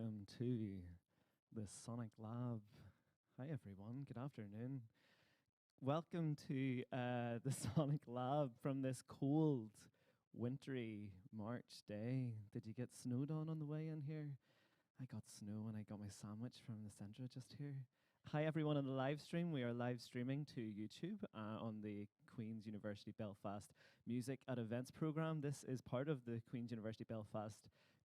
welcome to the Sonic Lab. Hi everyone, good afternoon. Welcome to the Sonic Lab from this cold, wintry March day. Did you get snowed on the way in here? I got snow and I got my sandwich from the centre just here. Hi everyone on the live stream. We are live streaming to YouTube on the Queen's University Belfast Music at Events programme. This is part of the Queen's University Belfast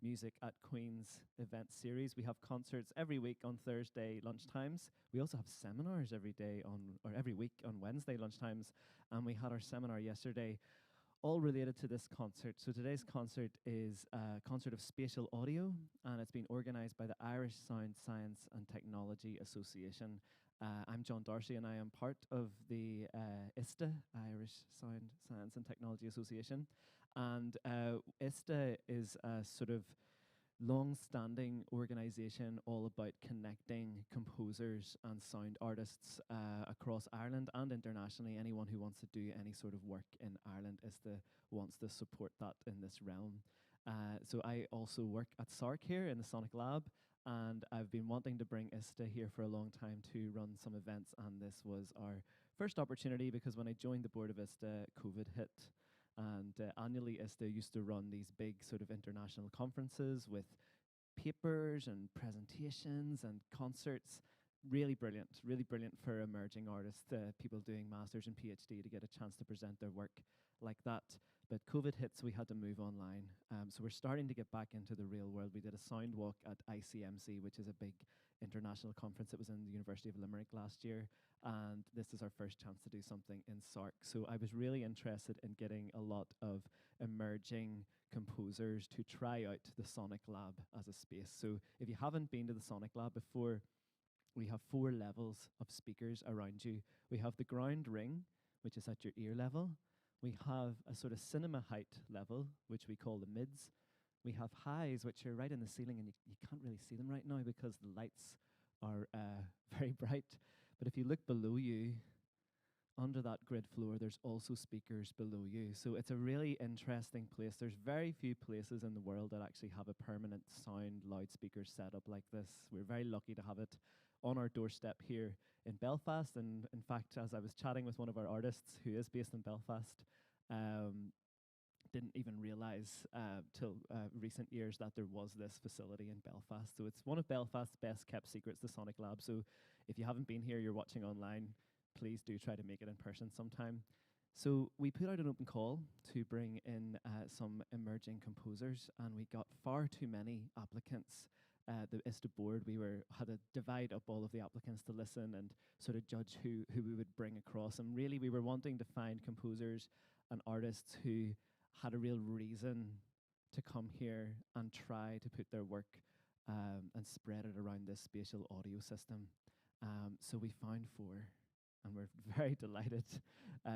Music at Queen's event series. We have concerts every week on Thursday lunchtimes. We also have seminars every week on Wednesday lunchtimes. And we had our seminar yesterday, all related to this concert. So today's concert is a concert of spatial audio, and it's been organised by the Irish Sound Science and Technology Association. I'm John Darcy, and I am part of the ISSTA, Irish Sound Science and Technology Association. And ISSTA is a sort of long-standing organisation all about connecting composers and sound artists across Ireland and internationally. Anyone who wants to do any sort of work in Ireland wants to support that in this realm. So I also work at SARC here in the Sonic Lab, and I've been wanting to bring ISSTA here for a long time to run some events, and this was our first opportunity because when I joined the board of ISSTA, COVID hit. And annually, ISSTA used to run these big sort of international conferences with papers and presentations and concerts. Really brilliant for emerging artists, people doing masters and PhD to get a chance to present their work like that. But COVID hit, so we had to move online. So we're starting to get back into the real world. We did a sound walk at ICMC, which is a big international conference. It was in the University of Limerick last year. And this is our first chance to do something in SARC. So I was really interested in getting a lot of emerging composers to try out the Sonic Lab as a space. So if you haven't been to the Sonic Lab before, we have 4 levels of speakers around you. We have the ground ring, which is at your ear level. We have a sort of cinema height level, which we call the mids. We have highs, which are right in the ceiling, and you can't really see them right now because the lights are very bright. But if you look below you, under that grid floor, there's also speakers below you. So it's a really interesting place. There's very few places in the world that actually have a permanent sound loudspeaker setup like this. We're very lucky to have it on our doorstep here in Belfast. And in fact, as I was chatting with one of our artists who is based in Belfast, didn't even realize till recent years that there was this facility in Belfast. So it's one of Belfast's best kept secrets, the Sonic Lab. So if you haven't been here, you're watching online, please do try to make it in person sometime. So we put out an open call to bring in some emerging composers, and we got far too many applicants. The ISSTA board, had to divide up all of the applicants to listen and sort of judge who we would bring across. And really, we were wanting to find composers and artists who had a real reason to come here and try to put their work and spread it around this spatial audio system. So we found 4, and we're very delighted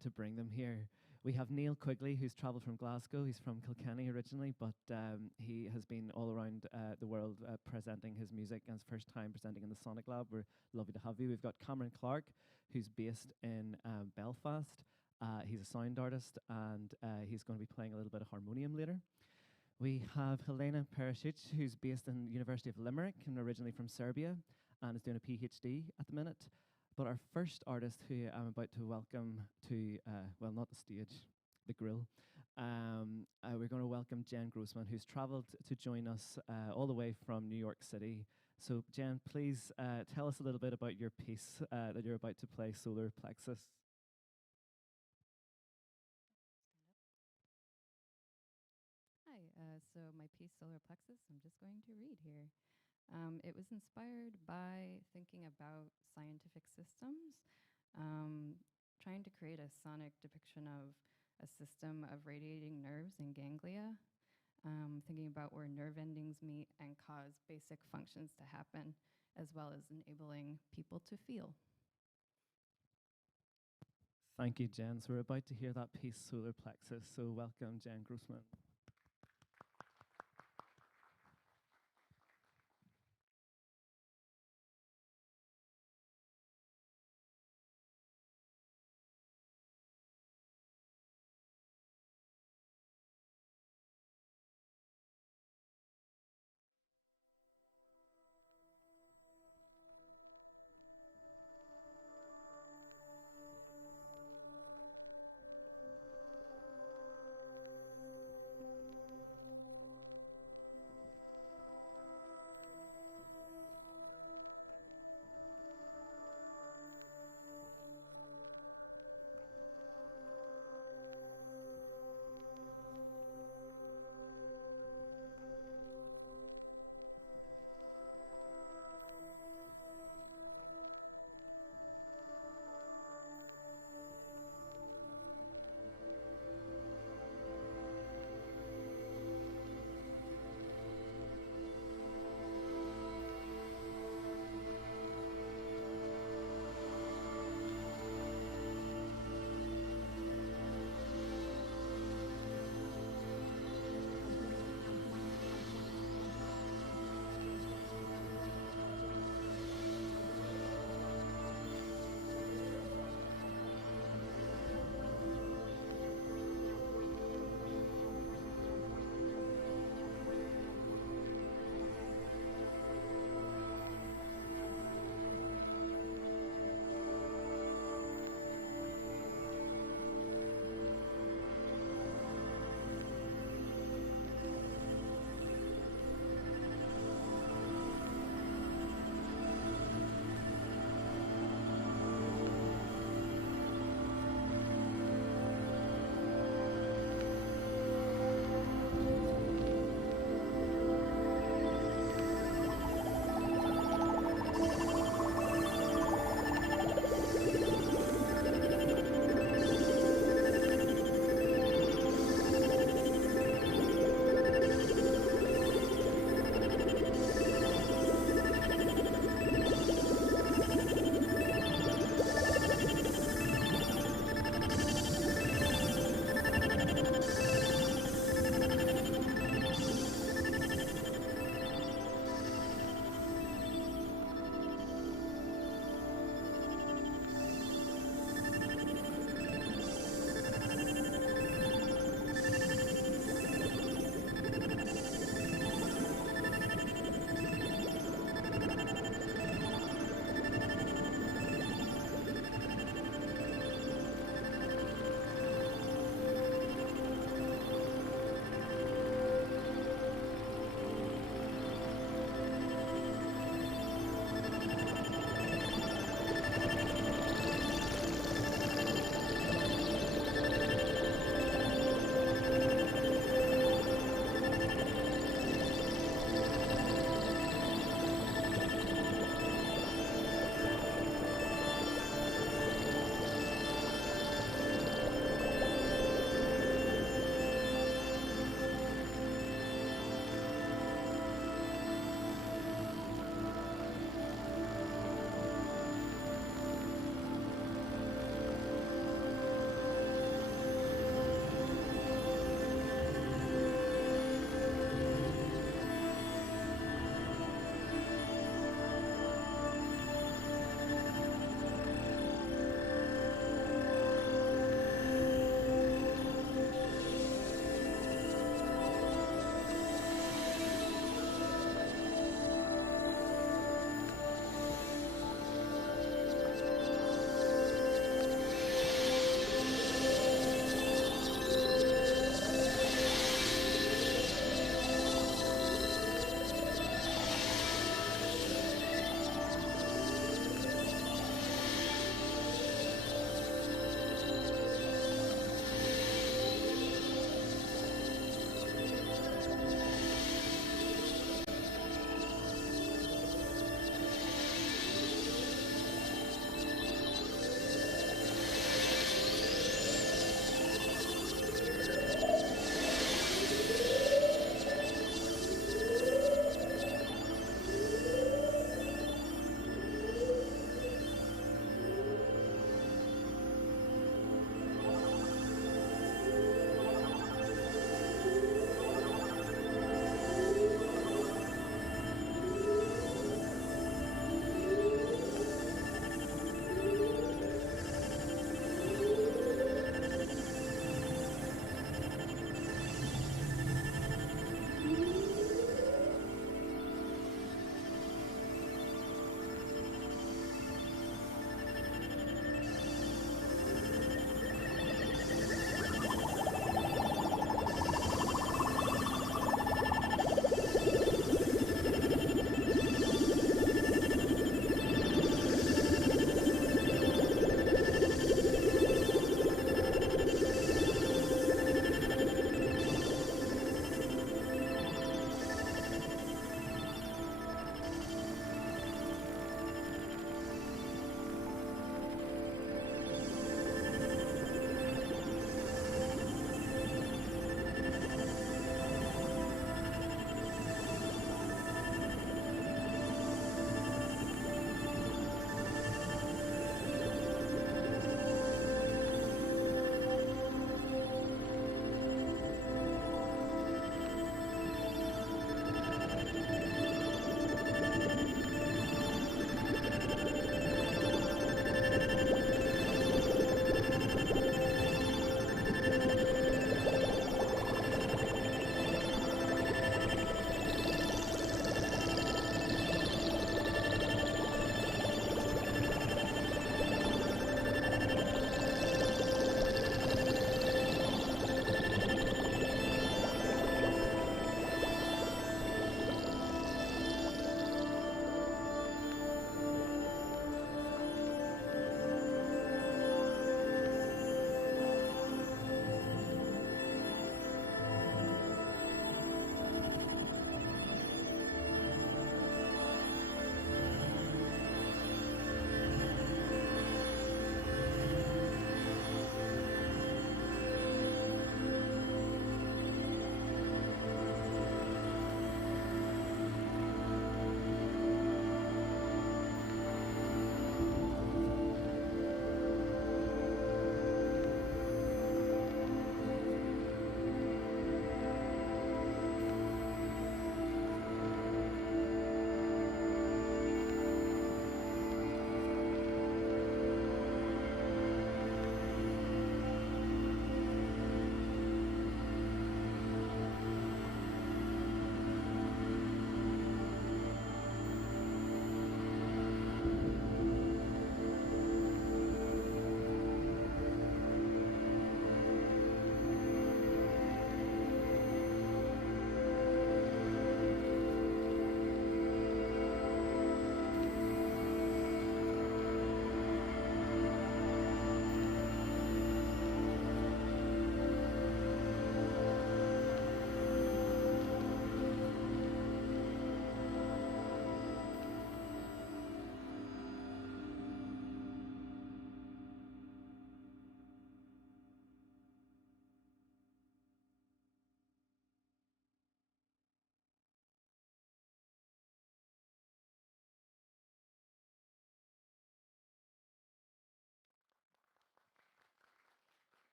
to bring them here. We have Neil Quigley, who's travelled from Glasgow. He's from Kilkenny originally, but he has been all around the world presenting his music, and his first time presenting in the Sonic Lab. We're lovely to have you. We've got Cameron Clark, who's based in Belfast. He's a sound artist, and he's going to be playing a little bit of harmonium later. We have Helena Perisic, who's based in the University of Limerick and originally from Serbia, and is doing a PhD at the minute. But our first artist, who I'm about to welcome to, well, not the stage, the grill, we're going to welcome Jen Grossman, who's travelled to join us all the way from New York City. So Jen, please tell us a little bit about your piece that you're about to play, Solar Plexus. Hi, so my piece, Solar Plexus, I'm just going to read here. It was inspired by thinking about scientific systems, trying to create a sonic depiction of a system of radiating nerves and ganglia, thinking about where nerve endings meet and cause basic functions to happen, as well as enabling people to feel. Thank you, Jen. So we're about to hear that piece, Solar Plexus. So welcome, Jen Grossman.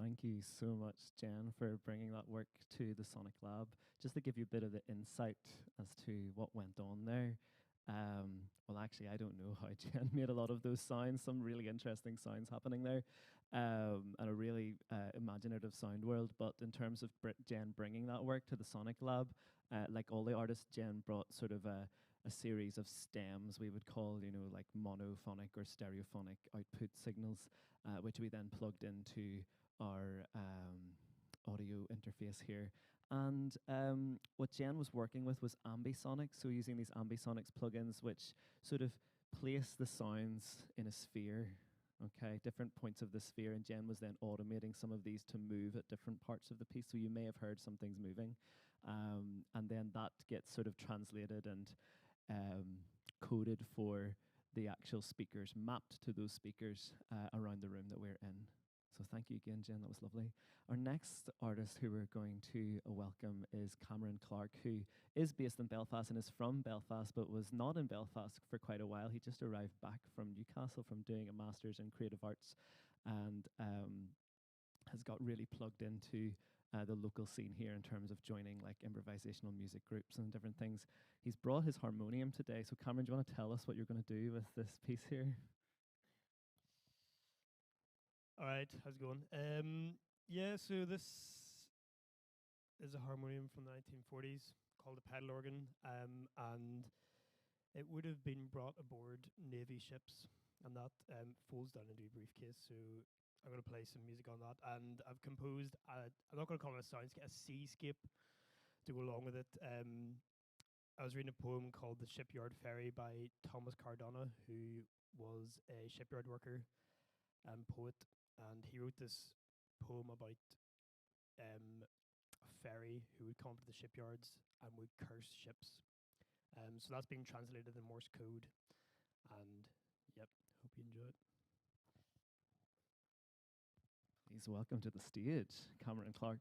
Thank you so much, Jen, for bringing that work to the Sonic Lab. Just to give you a bit of the insight as to what went on there. Well, actually, I don't know how Jen made a lot of those sounds, some really interesting sounds happening there, and a really imaginative sound world. But in terms of Jen bringing that work to the Sonic Lab, like all the artists, Jen brought sort of a series of stems we would call, you know, like monophonic or stereophonic output signals, which we then plugged into our audio interface here. And what Jen was working with was ambisonics, so using these ambisonics plugins, which sort of place the sounds in a sphere, okay, different points of the sphere, and Jen was then automating some of these to move at different parts of the piece, so you may have heard some things moving. And then that gets sort of translated and coded for the actual speakers, mapped to those speakers around the room that we're in. So thank you again, Jen. That was lovely. Our next artist who we're going to welcome is Cameron Clark, who is based in Belfast and is from Belfast, but was not in Belfast for quite a while. He just arrived back from Newcastle from doing a master's in creative arts, and has got really plugged into the local scene here in terms of joining like improvisational music groups and different things. He's brought his harmonium today. So Cameron, do you want to tell us what you're going to do with this piece here? All right, how's it going? Yeah, so this is a harmonium from the 1940s called a pedal organ, and it would have been brought aboard Navy ships, and that folds down into a briefcase. So I'm going to play some music on that, and I've composed, I'm not going to call it a soundscape, a seascape to go along with it. I was reading a poem called The Shipyard Ferry by Thomas Cardona, who was a shipyard worker and poet, and he wrote this poem about a ferry who would come to the shipyards and would curse ships. So that's being translated in Morse code, and yep, hope you enjoy it. Please welcome to the stage, Cameron Clark.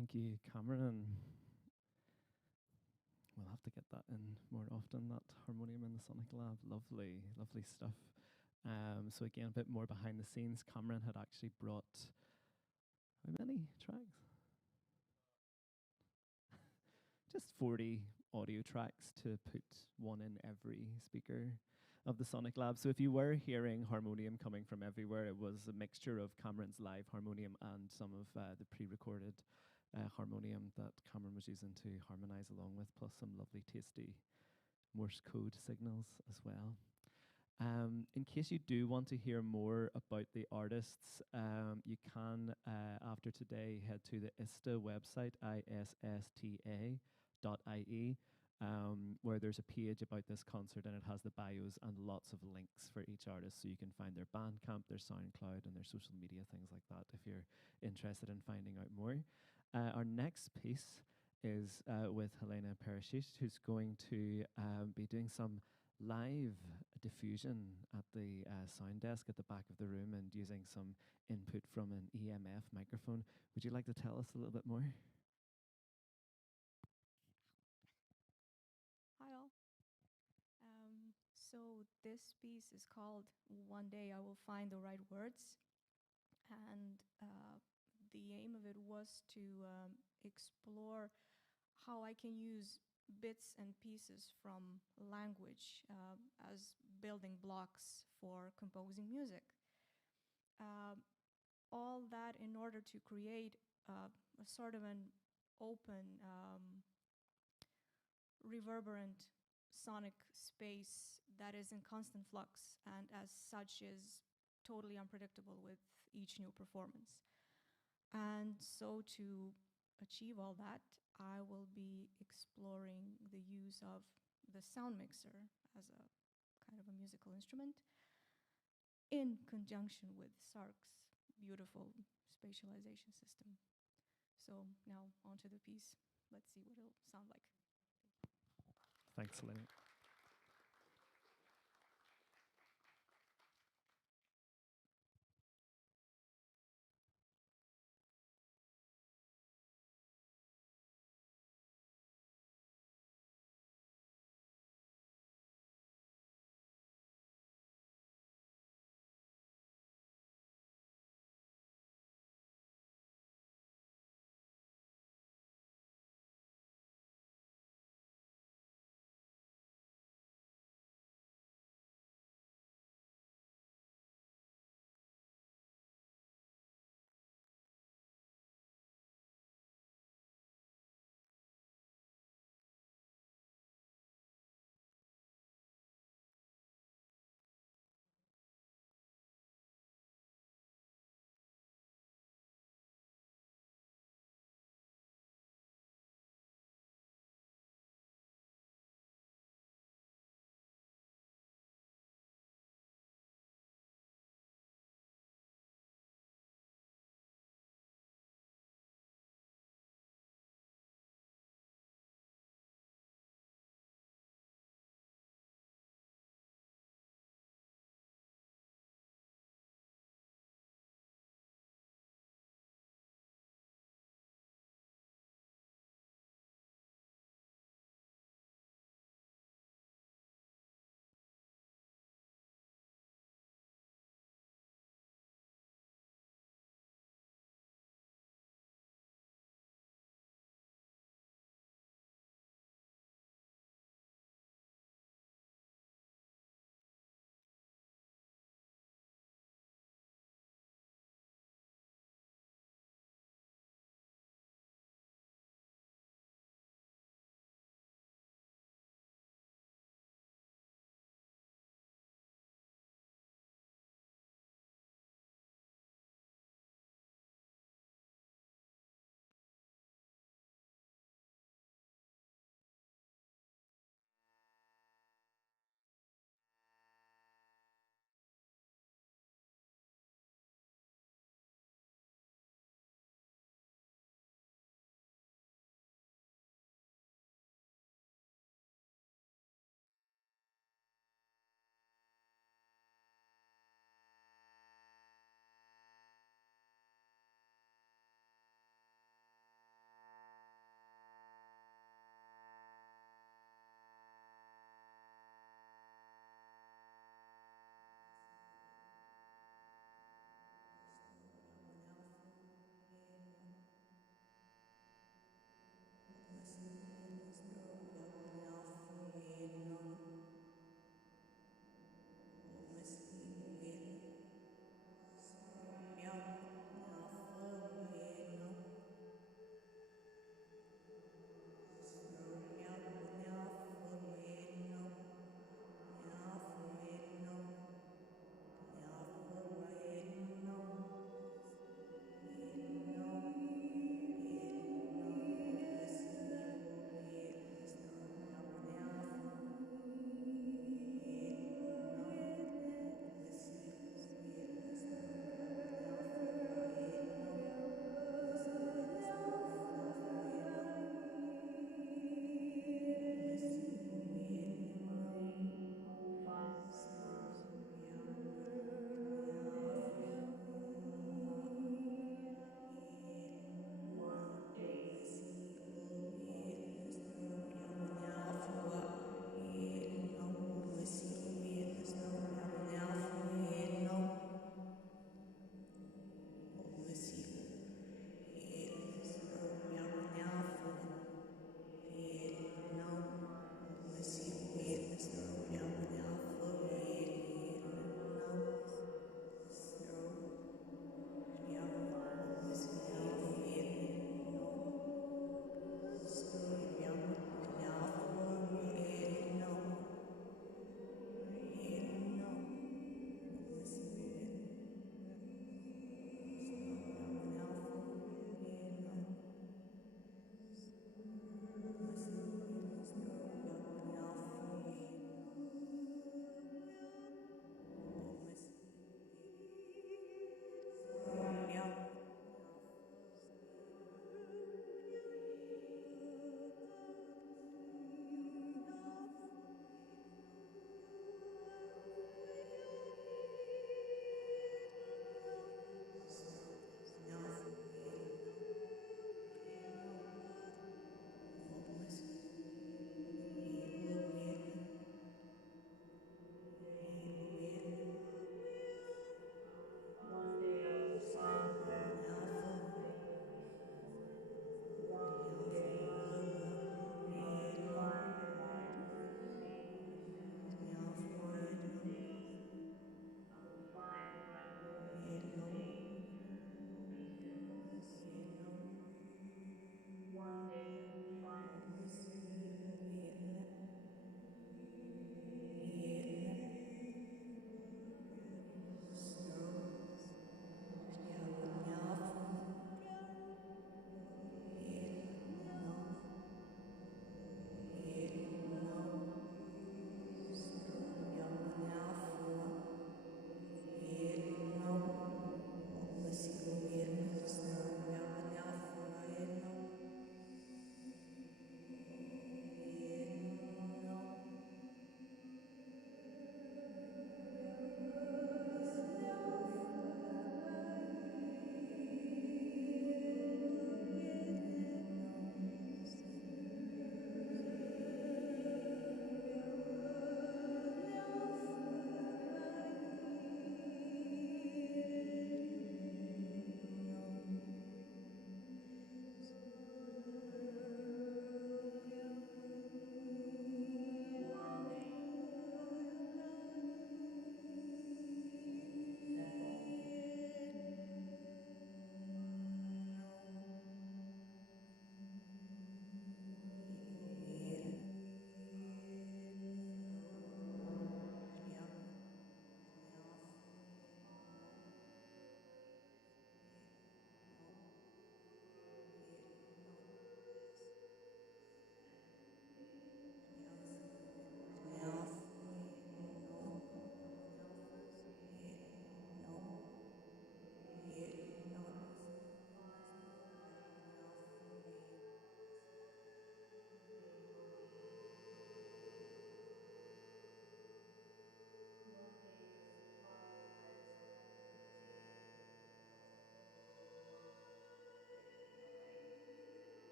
Thank you, Cameron. We'll have to get that in more often, that harmonium in the Sonic Lab. Lovely, lovely stuff. So again, a bit more behind the scenes. Cameron had actually brought, how many tracks? Just 40 audio tracks to put one in every speaker of the Sonic Lab. So if you were hearing harmonium coming from everywhere, it was a mixture of Cameron's live harmonium and some of the pre-recorded harmonium that Cameron was using to harmonize along with, plus some lovely tasty Morse code signals as well. In case you do want to hear more about the artists, you can, after today, head to the ISSTA website, ISSTA.ie, where there's a page about this concert, and it has the bios and lots of links for each artist, so you can find their Bandcamp, their SoundCloud, and their social media, things like that, if you're interested in finding out more. Our next piece is with Helena Parashit, who's going to be doing some live diffusion at the sound desk at the back of the room and using some input from an EMF microphone. Would you like to tell us a little bit more? Hi all. So this piece is called One Day I Will Find the Right Words, and the aim of it was to explore how I can use bits and pieces from language as building blocks for composing music. All that in order to create a sort of an open, reverberant sonic space that is in constant flux and as such is totally unpredictable with each new performance. And so to achieve all that, I will be exploring the use of the sound mixer as a kind of a musical instrument in conjunction with SARC's beautiful spatialization system. So now onto the piece. Let's see what it'll sound like. Thanks, Helena.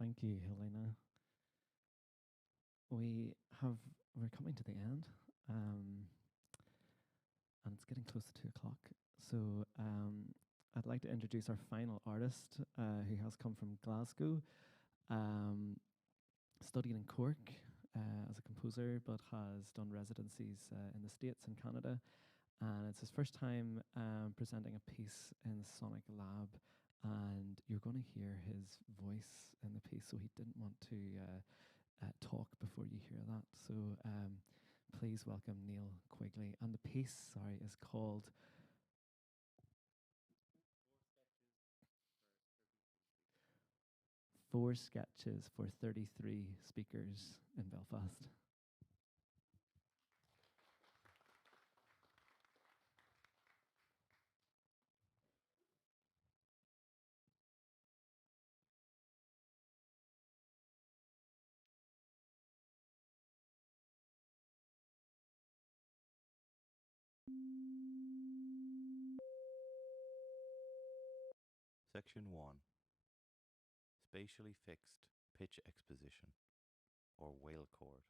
Thank you, Helena. We're coming to the end, and it's getting close to 2 o'clock. So I'd like to introduce our final artist, who has come from Glasgow, studied in Cork as a composer, but has done residencies in the States and Canada. And it's his first time presenting a piece in the Sonic Lab, and you're going to hear his voice in the piece, so he didn't want to talk before you hear that. So please welcome Neil Quigley. And the piece, is called Four Sketches for 33 Speakers in Belfast. Section 1. Spatially fixed pitch exposition, or whale chord.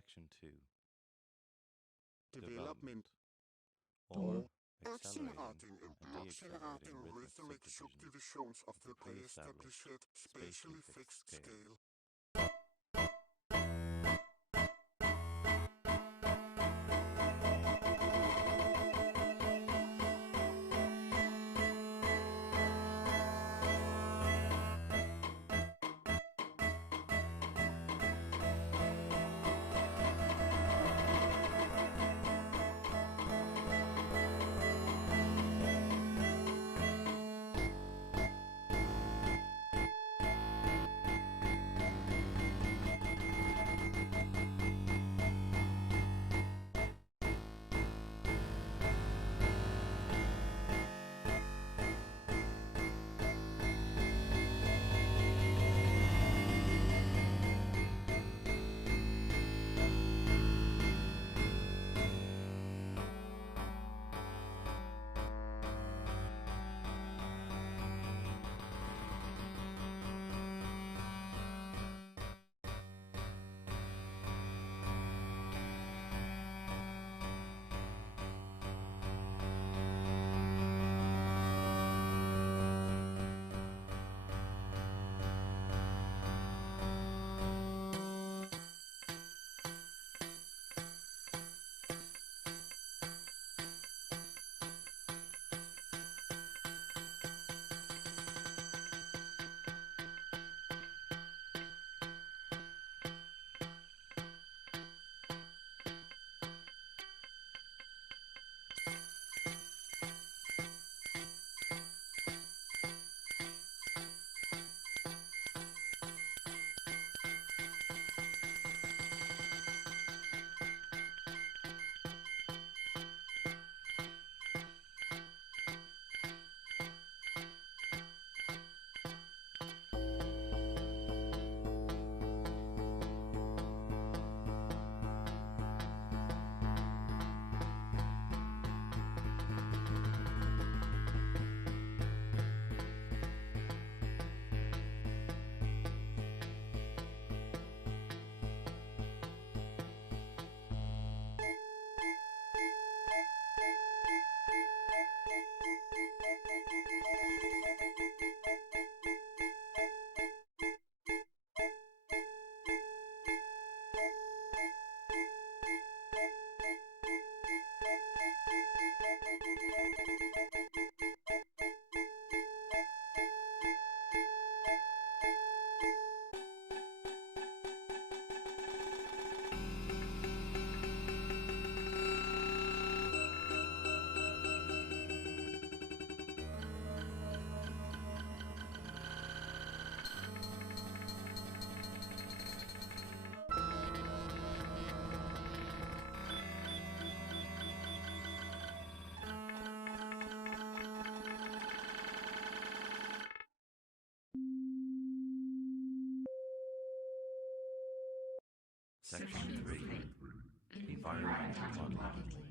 Section 2. Development or accelerating and deaccelerating deaccelerating rhythmic subdivisions of the pre-established spatially fixed scale. Section 3. Environmental modeling.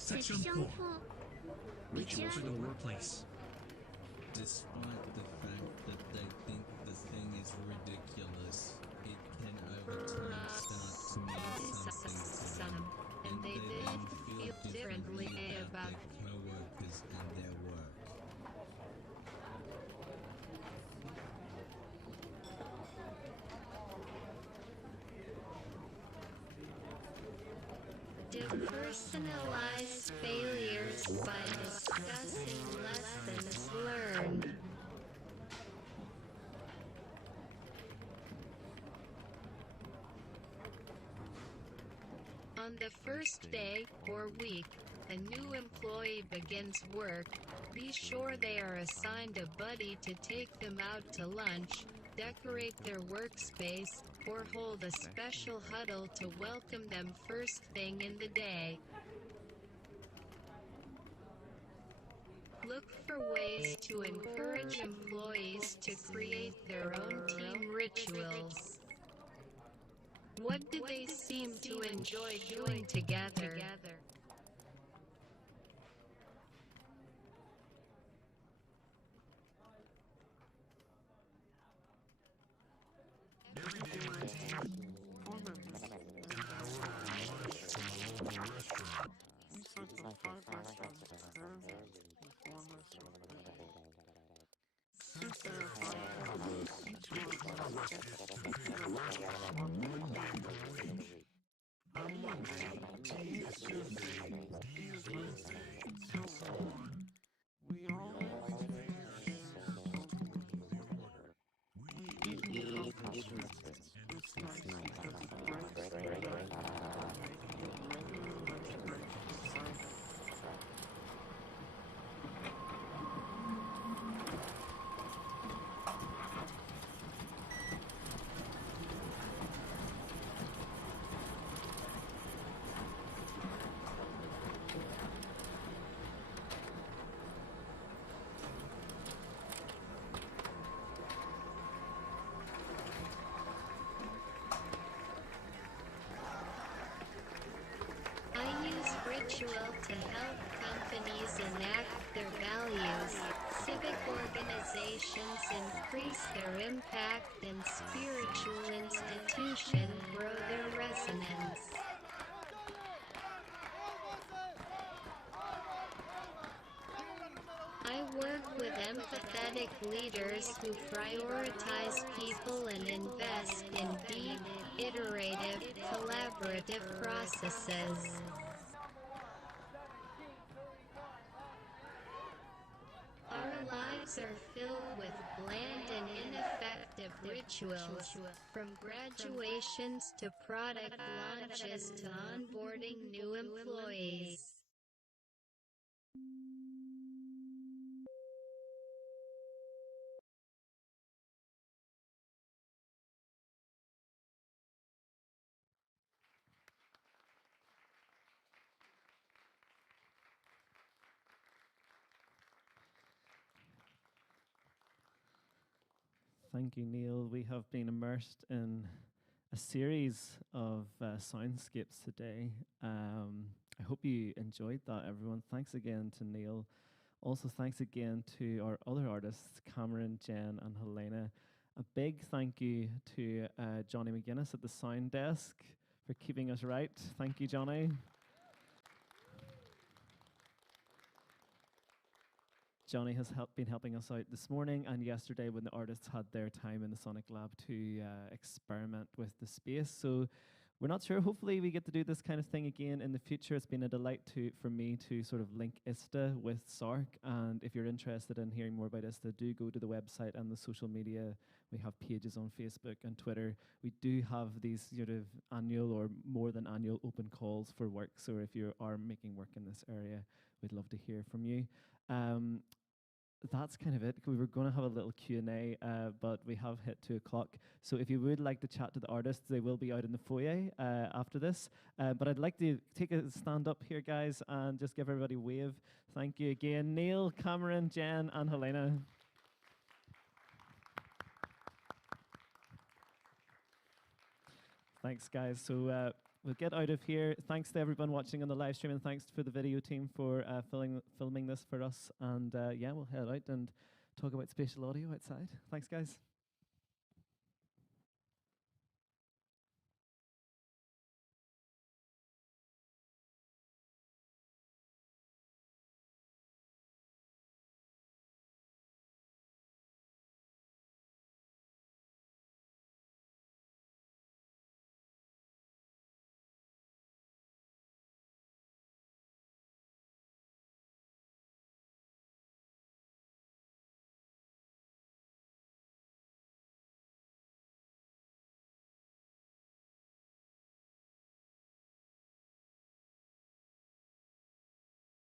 Section 4. Ritual for the workplace. Despite the fact that they think the thing is ridiculous, it can over time start to mean something to them, and they then feel differently about their co-workers and their work. Depersonalize failures by discussing lessons learned. On the first day or week a new employee begins work, be sure they are assigned a buddy to take them out to lunch, decorate their workspace, or hold a special huddle to welcome them first thing in the day. Look for ways to encourage employees to create their own team rituals. What do they seem to enjoy doing together? Ritual to help companies enact their values, civic organizations increase their impact, and spiritual institutions grow their resonance. I work with empathetic leaders who prioritize people and invest in deep, iterative, collaborative processes. Our lives are filled with bland and ineffective rituals, from graduations to product launches to onboarding new employees. Thank you, Neil. We have been immersed in a series of soundscapes today. I hope you enjoyed that, everyone. Thanks again to Neil. Also, thanks again to our other artists, Cameron, Jen, and Helena. A big thank you to Johnny McGuinness at the sound desk for keeping us right. Thank you, Johnny. Johnny has been helping us out this morning and yesterday when the artists had their time in the Sonic Lab to experiment with the space. So we're not sure. Hopefully we get to do this kind of thing again in the future. It's been a delight for me to sort of link ISSTA with SARC. And if you're interested in hearing more about ISSTA, do go to the website and the social media. We have pages on Facebook and Twitter. We do have these sort of annual or more than annual open calls for work. So if you are making work in this area, we'd love to hear from you. That's kind of it. We were going to have a little Q&A, but we have hit 2 o'clock. So if you would like to chat to the artists, they will be out in the foyer after this. But I'd like to take a stand up here, guys, and just give everybody a wave. Thank you again, Neil, Cameron, Jen, and Helena. Thanks, guys. So we'll get out of here. Thanks to everyone watching on the live stream, and thanks for the video team for filming this for us. And yeah, we'll head out and talk about spatial audio outside. Thanks, guys.